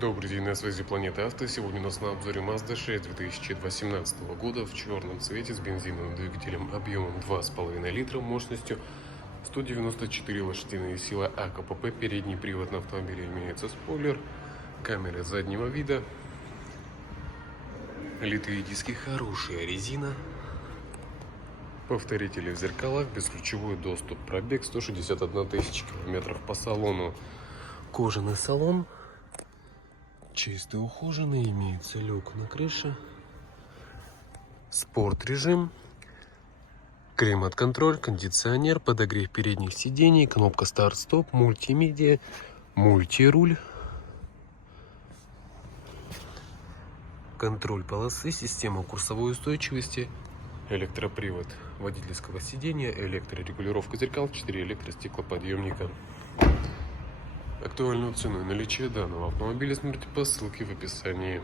Добрый день, на связи Планета Авто. Сегодня у нас на обзоре Mazda 6 2018 года в черном цвете с бензиновым двигателем объемом 2,5 литра, мощностью 194 лошадиные силы АКПП. Передний привод на автомобиле имеется спойлер, камеры заднего вида, литые диски, хорошая резина, повторители в зеркалах, бесключевой доступ, пробег 161 тысяча километров. По салону кожаный салон. Чистый, ухоженный, имеется люк на крыше, спорт режим, климат-контроль, кондиционер, подогрев передних сидений, кнопка старт-стоп, мультимедиа, мультируль, контроль полосы, система курсовой устойчивости, электропривод водительского сидения, электрорегулировка зеркал, 4 электростеклоподъемника. Актуальную цену и наличие данного автомобиля смотрите по ссылке в описании.